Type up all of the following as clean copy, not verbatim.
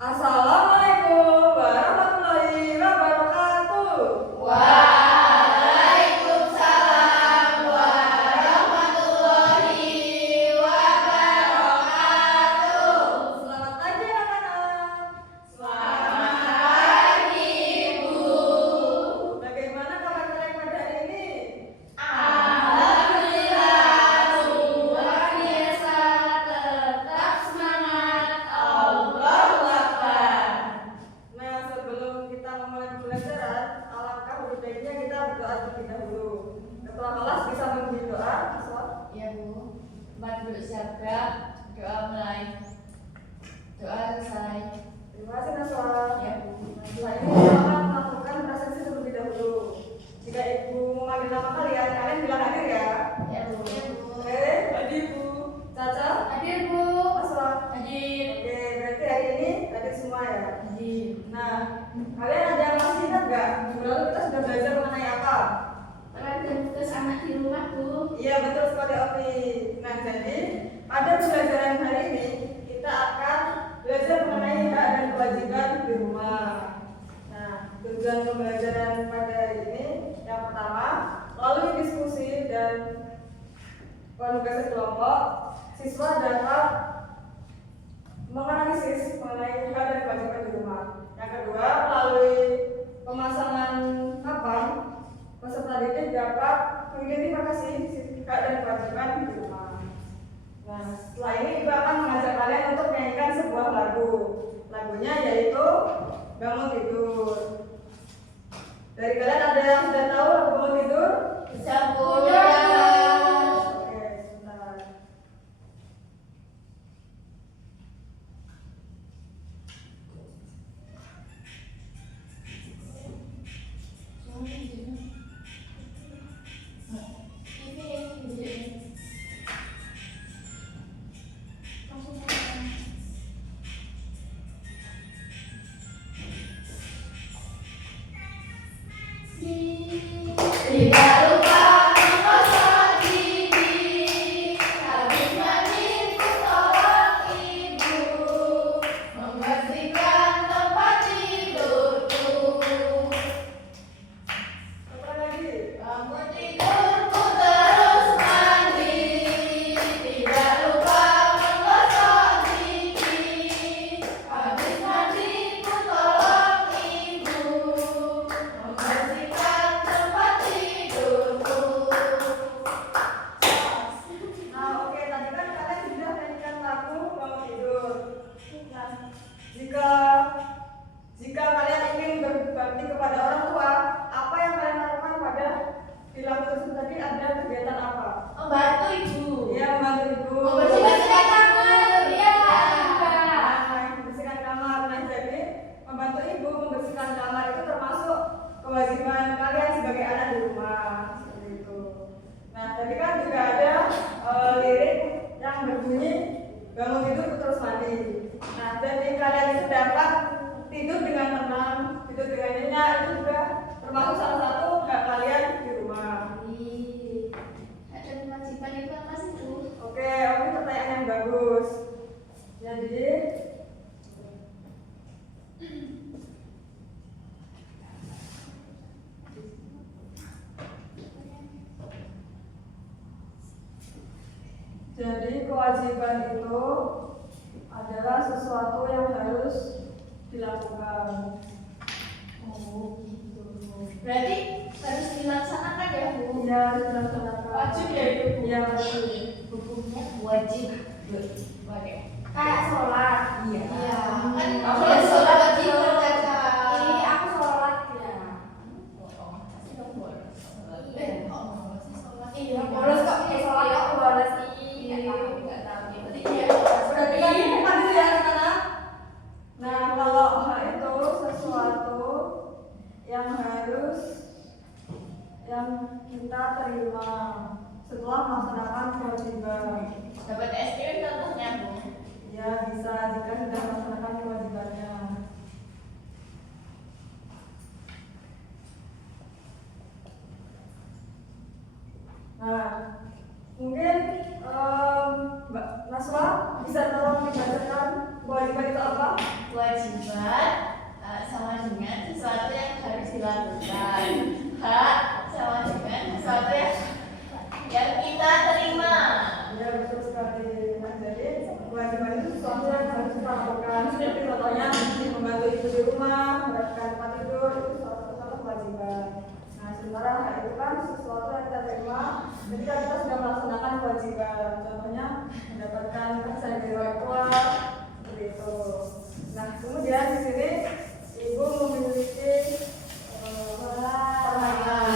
Assalamualaikum warahmatullahi wabarakatuh. Waalaikumsalam warahmatullahi wabarakatuh. Selamat pagi anak-anak. Selamat pagi, Bu. Bagaimana kabar kalian pada hari ini? Alhamdulillah, luar biasa, tetap semangat. Allahu Akbar. Nah, sebelum kita memulai pembelajaran, alangkah lebih baiknya kita berdoa terlebih dahulu. Ketua kelas bisa memberi doa, Soal? Ya, Bu. Tempat duduk siaga, doa mulai. Doa selesai. Terima kasih, Naswa. Ya, Bu. Setelah ini kita akan melakukan prasaksi terlebih dahulu. Jika Ibu memanggil nama kalian, kalian bilang hadir ya. Ya, Bu. Oke, hadir Bu. Caca, Hadir, Bu. Naswa. Hadir. Oke, berarti hari ini hadir semua ya. Hadir. Nah, kalian ada yang masih ingat nggak? Minggu lalu kita sudah belajar mengenai apa? Peran dan tugas anak di rumah, Bu. Iya, betul sekali, Opi. Nah, jadi pada pembelajaran hari ini kita akan belajar mengenai hak dan kewajiban di rumah. Nah, tujuan pembelajaran pada hari ini yang pertama, melalui diskusi dan komunikasi kelompok, siswa dapat menganalisis mengenai hak dan kewajiban di rumah. Yang kedua, melalui pemasangan papan, peserta didik dapat mengidentifikasi hak dan kewajiban di rumah. Nah, setelah ini Ibu akan mengajak kalian untuk menyanyikan sebuah lagu. Lagunya yaitu Bangun Tidur. Dari kalian ada yang sudah tahu lagu Bangun Tidur? Punya. Oke, sebentar. Tidak lupa mengosok gigi, habis mandi tolong ibu, membersihkan tempat tidurku. Apa lagi? Bangun tidurku terus mandi, tidak lupa mengosok gigi, habis mandi tolong ibu, membersihkan tempat tidurku. Nah, oke, tadi kan kalian sudah nyanyikan lagu Bangun Tidur. Nah, jika kalian ingin berbakti kepada orang tua, apa yang kalian lakukan pada di lagu tersebut tadi ada kegiatan apa? Membantu ibu. Iya, membantu ibu. Membersihkan kamar. Iya. Nah, membersihkan kamar. Nah, jadi membantu ibu membersihkan kamar itu termasuk kewajiban kalian sebagai anak di rumah. Seperti itu. Nah, tadi kan juga ada lirik yang berbunyi bangun tidur terus mandi. Nah, jadi kalian itu dapat tidur dengan tenang, tidur dengan nyenyak, itu juga termasuk salah satu hak kalian di rumah. Ada kewajiban itu apa sih, Bu? Oke, pertanyaan yang bagus. Jadi kewajiban itu adalah sesuatu yang harus dilakukan. Oh, gitu. Berarti harus dilaksanakan ya, Bu? Iya, harus dilaksanakan. Wajib ya itu, Bu? Iya, wajib. Hukumnya wajib. Oke. Kayak sholat. Iya. Kan Kamu ya sholat wajib, Caca. Ini aku sholat ya. Iya, bolos kok ini sholat aku bolos sih. Enggak tahu ya. Berarti dia Berarti kan ini hadir ya anak-anak. Nah, kalau hak itu sesuatu yang kita terima setelah melaksanakan kewajiban. dapat SPM contohnya, Bu. Ya, bisa jika sudah melaksanakan kewajibannya. Nah, mungkin Mbak Naswa bisa tolong dibacakan kewajiban itu apa? Wajib sementara itu kan sesuatu yang kita terima ketika kita sudah melaksanakan kewajiban, contohnya mendapatkan kasih dari orang tua seperti itu. Nah kemudian di sini ibu memiliki pertanyaan.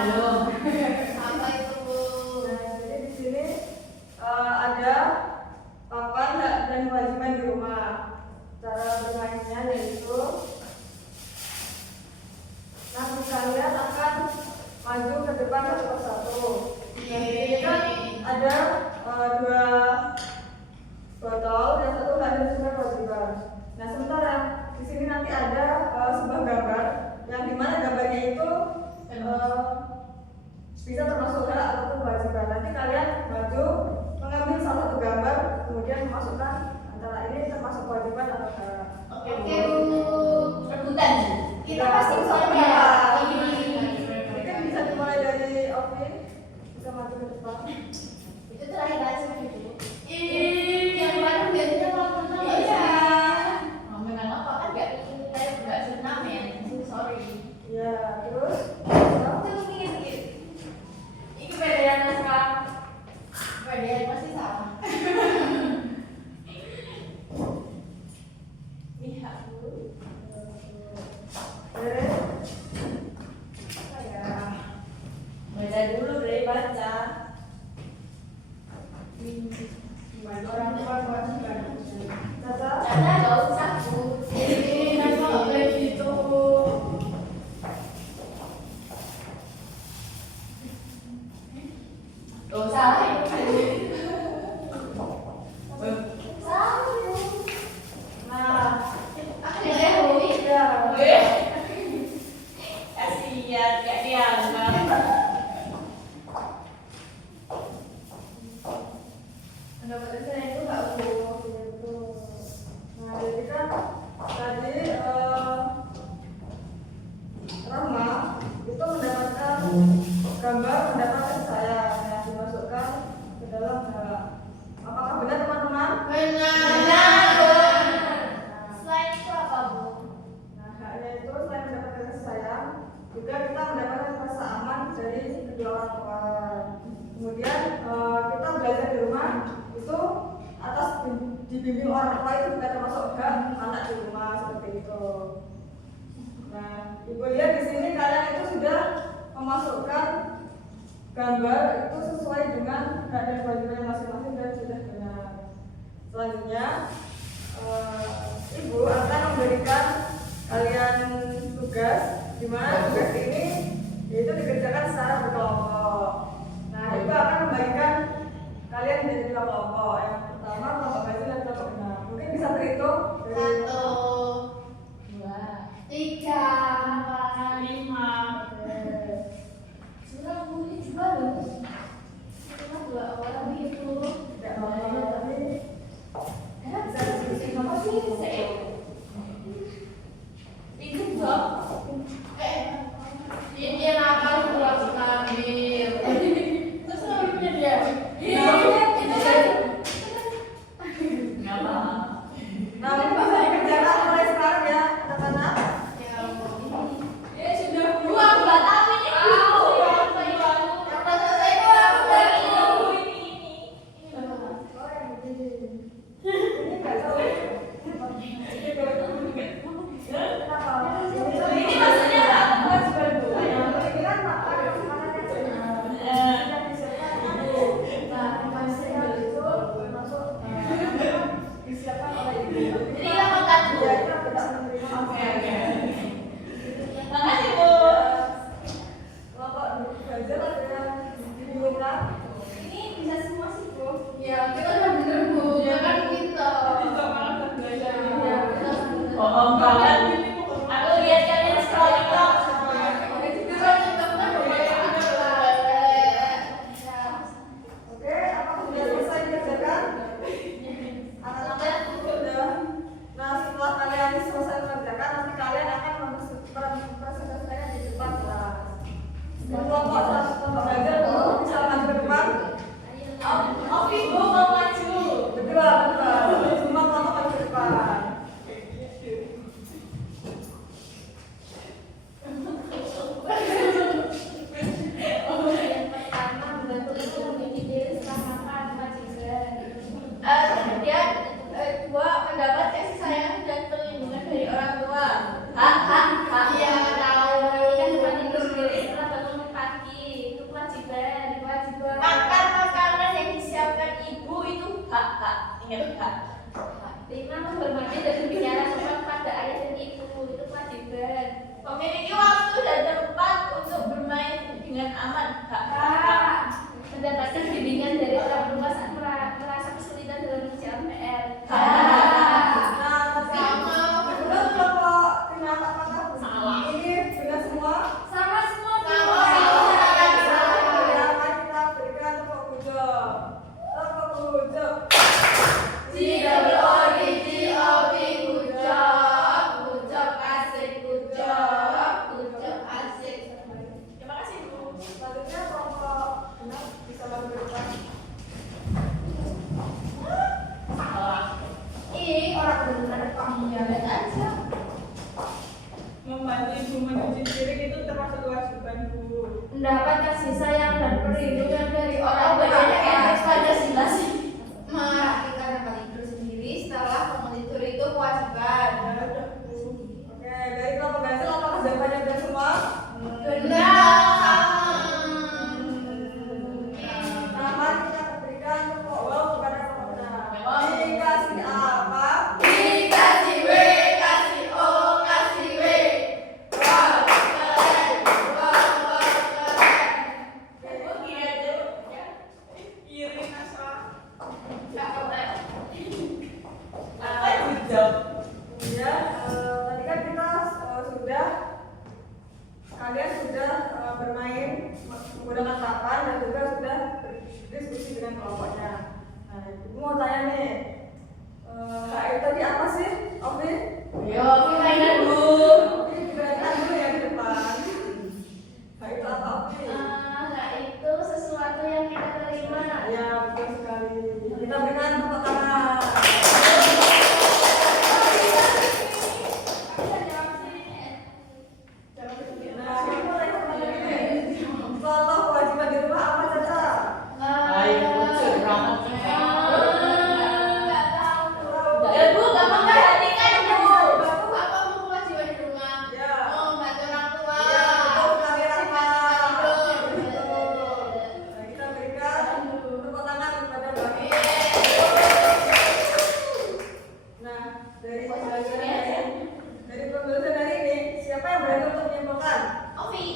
Belum. Apa itu, Bu? Nah jadi di sini ada papan hak dan kewajiban di rumah. Cara bermainnya yaitu nanti kalian akan maju ke depan satu persatu. Ini kan ada dua botol, yang satu hak dan sebuah kewajiban. Nah sementara di sini nanti ada sebuah gambar yang dimana gambarnya itu bisa termasuk hak ataupun kewajiban. Nanti kalian maju mengambil salah satu gambar, kemudian memasukkan antara ini termasuk kewajiban atau hak. Oke, Bu. Rebutan. Kita pasti soalnya Mungkin bisa dimulai dari Ovi, bisa maju ke depan. itu terakhir aja gitu. Yang baru biasanya kalau menang nggak bisa. Iya. Mau menang apa kan nggak turnamen. Sorry. Ya, terus Tunggu sedikit. Ini perbedaan sekarang. Perbedaan pasti sama. Lihat dulu. Baca dulu deh, baca. Gimana orang tua kewajiban? Caca, Karena nggak usah, Bu. Kenapa nggak kayak gitu? Dosa. Salah, Bu. nah, Aku ya, Bu. ya, Kasihan, gak dianggap. pendapatnya saya itu nggak gitu. Nah, jadi kan tadi Rama itu mendapatkan gambar mendapatkan saya yang dimasukkan ke dalam hak. Apakah benar teman-teman? Benar. Selain itu apa, Bu? Nah, haknya itu selain mendapatkan kasih sayang, juga kita mendapatkan rasa aman dari kedua orang tua. Kemudian kita belajar di rumah itu atas dibimbing orang tua itu juga termasuk hak anak di rumah seperti itu. Nah, ibu lihat di sini kalian itu sudah memasukkan gambar itu sesuai dengan hak dan kewajiban masing-masing dan sudah benar. Selanjutnya ibu akan memberikan kalian tugas di mana tugas ini yaitu dikerjakan secara berkelompok. Nah, ibu akan membagikan kalian menjadi dua kelompok. Yang pertama kelompok baju dan kelompok benang. Mungkin bisa berhitung dari 1, 2, 3, 4, 5. Sudah bunyi juga loh. Cuma 2 orang begitu. tidak apa-apa tapi bisa diskusi sama sih. Itu dong. Ini yang nakal pulang ngambil. Terus ngambilnya dia. Iya. Itu kan. Nggak apa. Nah, ini bisa dikerjakan mulai sekarang ya, anak-anak. Ya sudah buang batal ini. Yang udah selesai itu aku dari ini. Oh, yang begini. Ini nggak tahu. Kenapa? Ini maksudnya apa? Yang pikiran makanan yang disiapkan ibu. Nah, makanan itu termasuk disiapkan oleh ibu. Jadi kita makan dulu. Ya, kita tidak menerima. Oke. Makasih Bu. Kelompok belajar ada yang dibingungkan. Ini bisa semua sih, Bu. Ya kita udah bener Bu. Ya kan kita. Ya, Bohong banget. Aku lihat kalian scroll TikTok. oke, apa sudah selesai dikerjakan? Anak-anak sudah. Nah, setelah kalian selesai mengerjakan, nanti kalian akan mempresentasikannya di depan kelas. Kelompok belajar dulu bisa maju ke depan. Ovi Bu mau maju. Berdua. Semua kelompok maju ke depan. sayang dan perlindungan dari orang tua. Hak. Iya, tahu. Kan cuma tidur sendiri setelah bangun pagi. Itu kewajiban. Makan makanan yang disiapkan ibu itu hak. Ingat hak. 5. Menghormati dan berbicara sopan pada ayah dan ibu. Itu kewajiban. Memiliki waktu dan tempat untuk bermain dengan aman. Hak. Mendapatkan bimbingan dari orang tua saat merasa kesulitan dalam mengerjakan PR. Nah, benar kelompok kriminal apakah Salah. ini benar semua? Sama semua. Ya, mari kita berikan tepuk gujok. Tepuk gujok. Asik. Terima kasih Bu. Selanjutnya kelompok benar bisa lalu ke depan. Salah. Orang benar kamu jalan aja. Membantu ibu menyuci piring itu termasuk kewajiban Bu. Mendapat kasih sayang dan perlindungan dari orang banyak tua. yang Pancasila sih. Merapikan tempat tidur sendiri setelah bangun tidur itu kewajiban. Oke, dari kelompok ganjil apakah jawabannya benar semua? Nah, mari kita berikan tepuk wow kepada kelompok benar. Dikasih apa? Kasih W, kasih O, kasih W. Wow, keren. Wow, keren. Bu kira dulu ya. Iri Nasra. Apa hijau? Ya, tadi kan kita sudah kalian sudah bermain menggunakan papan dan juga sudah berdiskusi dengan kelompoknya. Nah, ibu mau tanya nih, itu tadi apa sih, Ovi? Yo, mainan Bu. Ovi diberitakan dulu ya di depan. Nah, itu apa Ovi? Nah, itu sesuatu yang kita terima. Ya, betul sekali. Kita berikan tepuk tangan. Nah, ini mulai kembali ini. Contoh kewajiban di rumah apa Caca? Ayo, curang. Nggak tahu. Ya Bu, gampang perhatikan Bu. Apa mau kewajiban di rumah? Ya. Membantu orang tua. Iya, betul sekali Rahma. Betul. Nah, kita berikan tepuk tangan kepada Mbak. Nah, dari pembelajaran hari ini, siapa yang berani untuk menyimpulkan? Ovi.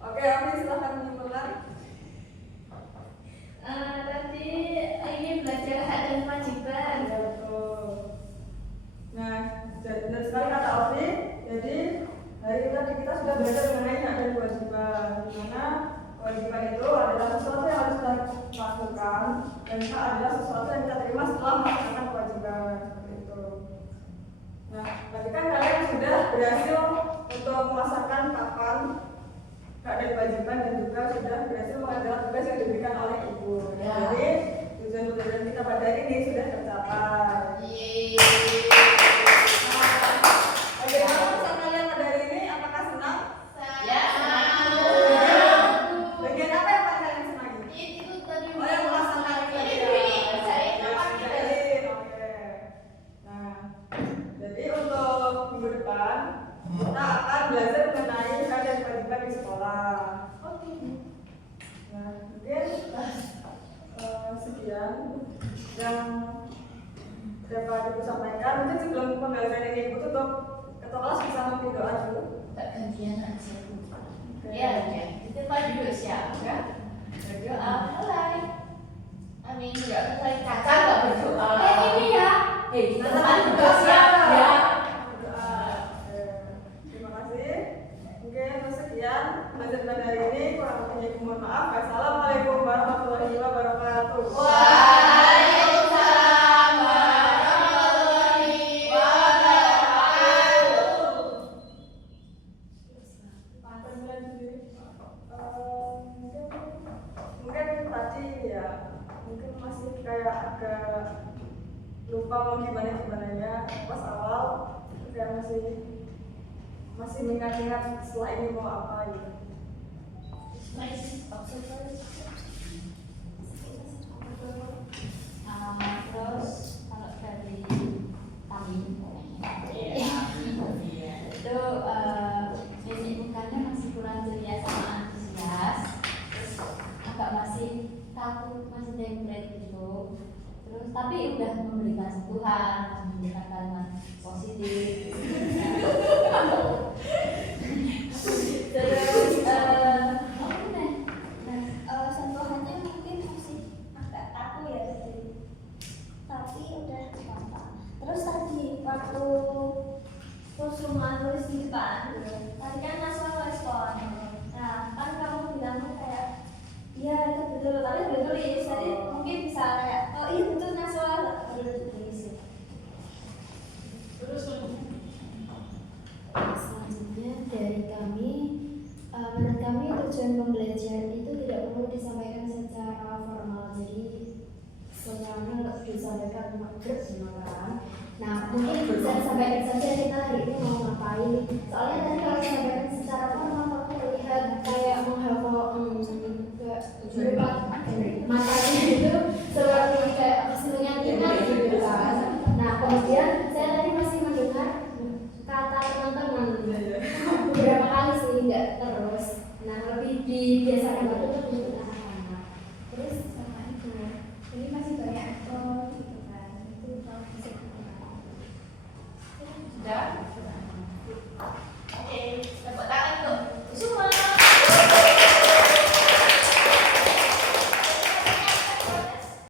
Oke, Ovi silahkan menyimpulkan. Tadi ini belajar hak dan kewajiban. Ya, betul. Nah, benar sekali kata Ovi. Jadi hari ini tadi kita sudah belajar mengenai hak dan kewajiban. Di mana kewajiban itu adalah sesuatu yang harus kita lakukan dan hak adalah sesuatu yang kita terima setelah melaksanakan kewajiban. Seperti itu. Nah, tadi kan kalian sudah berhasil untuk memasarkan papan hak dan kewajiban dan juga sudah berhasil mengerjakan tugas yang diberikan oleh ibu. Ya. Jadi tujuan pembelajaran kita pada hari ini sudah tercapai. Bagaimana perasaan kalian pada hari ini? Apakah senang? Ya. Bagian apa yang paling kalian senangi? Itu tadi Oh, yang melaksanakan tadi ya. Ini kerjain Ya, apa kerjain, oke. Nah, jadi untuk minggu depan kita akan belajar mengenai hak dan kewajiban di sekolah. Nah, mungkin sekian yang dapat ibu sampaikan. Mungkin sebelum pembelajaran ini ibu tutup, ketua kelas bisa memimpin doa dulu. Tak gantian aja Bu. Ya, kita pada dulu siap ya. Berdoa mulai. Amin. Enggak mulai kakak enggak berdoa. ini ya. Kita juga siap ya. Berdoa. Terima kasih. Mungkin sekian pembelajaran pada hari ini. Kurang lebihnya ibu mohon maaf. Wassalamualaikum warahmatullahi wabarakatuh. Waalaikumsalam warahmatullahi wabarakatuh. Mungkin tadi ya, mungkin masih kayak agak lupa mau gimana pas awal, kayak masih mengingat-ingat setelah ini mau apa gitu. Terus kalau dari kami tapi udah memberikan sentuhan, memberikan kalimat positif. Terus apa nih? Sentuhannya mungkin masih agak kaku ya tadi, tapi udah apa. Terus tadi waktu Kusuma nulis di depan, tadi kan Naswa respon. Nah, kan kamu bilangnya kayak, iya itu betul, tapi belum tulis. Tadi mungkin bisa kayak, oh iya betul Naswa, perlu ditulis. Selanjutnya dari kami, menurut kami tujuan pembelajaran itu tidak perlu disampaikan secara formal, jadi semuanya disampaikan bersama. Nah, mungkin bisa disampaikan saja kita hari ini mau ngapain. Soalnya tadi kalau disampaikan secara formal